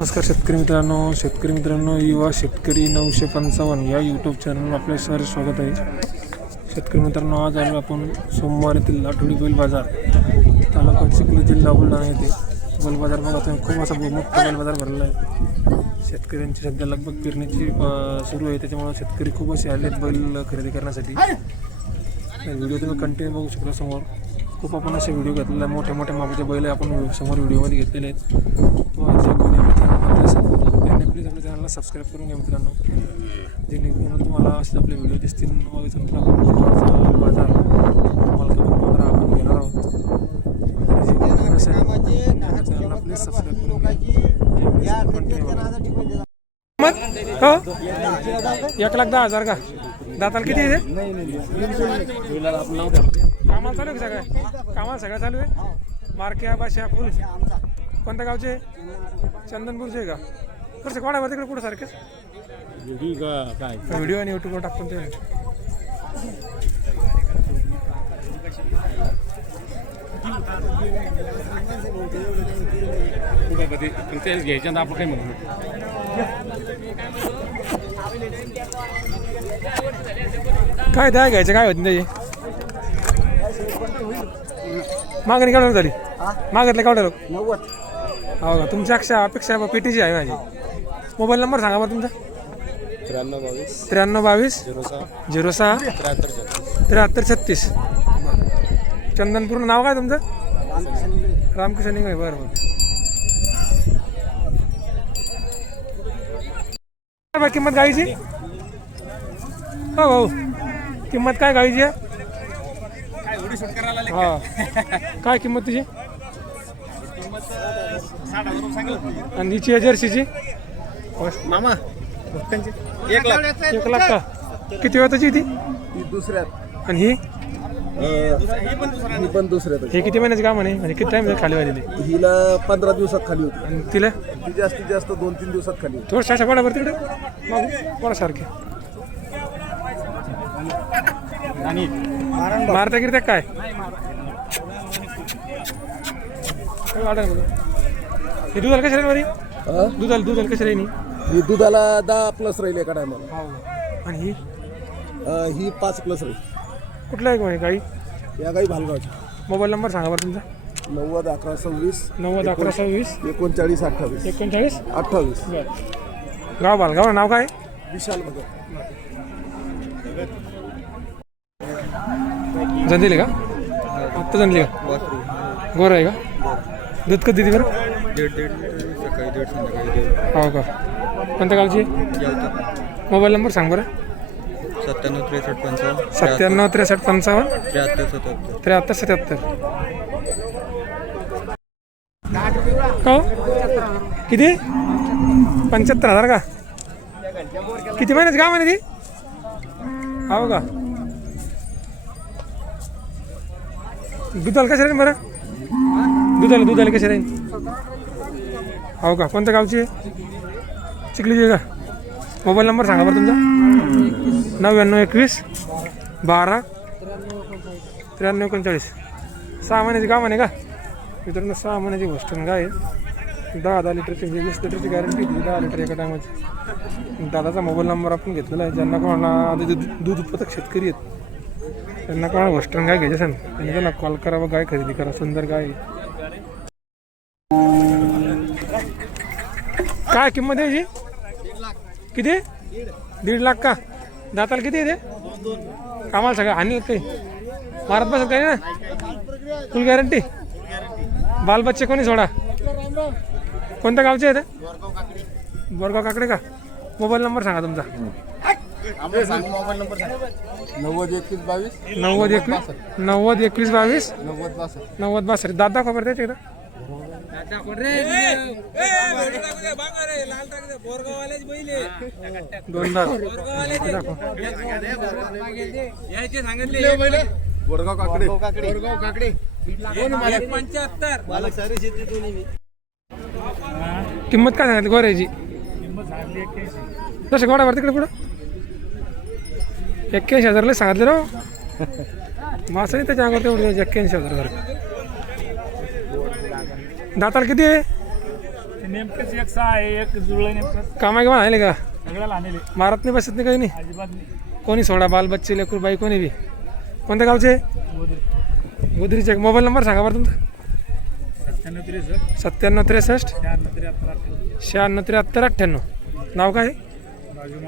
नमस्कार शेतकरी मित्रांनो युवा शेतकरी 955 या यूट्यूब चॅनलवर आपले सारे स्वागत आहे. शेतकरी मित्रांनो, आज आलो आपण सोमवार येथील आठवडी बैल बाजार तालुका चिखली जिल्हा बुलढाणा येथे. बैल बाजार बघा तुम्ही, खूप असा मोठा बैल बाजार भरलेला आहे. शेतकऱ्यांची सध्या लगभग पेरणीची सुरू आहे, त्याच्यामुळे शेतकरी खूप असे आलेत बैल खरेदी करण्यासाठी. व्हिडिओ तुम्ही कंटिन्यू बघू शकता. समोर खूप आपण असे व्हिडिओ घेतलेले आहे, मोठ्या मापाचे बैल आपण समोर व्हिडिओमध्ये घेतलेले आहेत. त्यांनी प्लीज आपल्या चॅनलला सबस्क्राईब करून घ्या मित्रांनो, जेणेकरून तुम्हाला असे आपले व्हिडिओ दिसतील. बाजार मालकाबरोबर आपण घेणार आहोत. चॅनलला प्लीज सबस्क्राईब करून घ्या. हो 1,10,000 का दाताला किती आहे? कामाला चालू आहे सगळं? कामाला सगळं चालू आहे. मार्क्या बाशा फुल कोणत्या गावचे? चंदनपूरचे का? कसं कोणावर तिकडे कुठं सारखेच व्हिडिओ आणि यूट्यूबवर टाकून ते घ्यायच्या ना आपण काही म्हणू. काय द्या घ्यायचं काय होत नाही. मागणी काढून झाली, मागितलं काढलं 90. हो का? तुमची अपेक्षा पेटीची आहे माझी. मोबाईल नंबर सांगा बरं तुमचा. 9322 06 7336. चंदनपूर. नाव काय तुमचं? रामकृष्ण निंगळे. बरं बरं. किंमत गाईची? हो भाऊ, किंमत काय गाईची आहे? हा, काय किंमत तुझी? आणि हिची जर्सीची मामा 1 लाख का? किती वेळ त्याची ती? दुसऱ्यात. आणि ही पण दुसऱ्यात. हे किती महिन्याचं काम आहे? म्हणजे किती टाइम खाली वाजली? हिला 15 दिवसात खाली होती. आणि तिला ती जास्तीत जास्त 2-3 दिवसात खाली होती. थोडं शाशा पडा बरं तिकडे मागू पडा सारखे. मारता गिरत्या काय? हे दुधाला कशा राहील बरी? दुधाला कशा राहील? ही दुधाला 10+ राहील एका टायमाला. आणि ही ही 5+ राहील. कुठला आहे गाई? या गाई भालगावची. मोबाईल नंबर सांगा बरं तुमचा. 90 11 26 90 11 26 39 28 39 28. गाव भालगाव. नाव काय? विशाल भगत. जंदिले का? आत्ता जणली का? गोर आहे का? दूध कधी देते बरं? 1.5 सकाळी 1.5 संध्याकाळी. हो का? कोणत्या गावची? मोबाईल नंबर सांग बरं. 97 63 55 97 63 55 73 77. 73 77. हो किती? 75,000 का? किती महिन्याचं काम आहे ती? हो का? दुधाला कशा राहील बरं? दुधाला कशा राहील? हो का? कोणत्या गावची आहे? चिखलीची आहे का? मोबाईल नंबर सांगा बरं तुमचा. 9921 12 93 39. 6 महिन्याची काम आहे का मित्रांनो? 6 महिन्याची गोष्ट काय आहे. 10 लिटरची 20 लिटरची गॅरंटी 10 लिटर एका टायमाची. दादाचा मोबाईल नंबर आपण घेतलेला आहे. ज्यांना कोणाला दूध उत्पादक शेतकरी आहेत त्यांना कोणाला गोष्ट गाय घ्यायची असेल त्यांनी त्यांना कॉल करा व गाय खरेदी करा. सुंदर गाय. काय किंमत आहे याची? किती? 1.5 लाख का? दाताला किती आहे ते? कामाला सगळं आणि काही मारत बसत काही ना? फुल गॅरंटी. बालबच्चे कोणी सोडा? कोणत्या गावचे आहे ते? बोरगाव काकडे का? मोबाईल नंबर सांगा तुमचा. 90 21 22 90 21 22 90 62. 62. दादा खबर द्यायचे का? दोन दात बोरगाव काकडे. किंमत काय सांगितली गोऱ्याची? तसं गोडावर तिकडे पुढं 81,000 सांगितलं ना. मासा नाही त्याच्या अंगावर तेवढं 81,000. दाताला किती आहे? नेमकंच एक सहा आहे एक जुळलं नेमकं कामा घेऊन आले का सगळ्याला आणले मारत नाही बसत नाही काही नाही अजिबात नाही कोणी सोडा बाल बच्चे लेकरू बाई कोणी बी कोणत्या गावचे बोलू गुदरीचे मोबाईल नंबर सांगा बरं तुमचा 97 97 63 96 96 73 98 नाव काय बाजू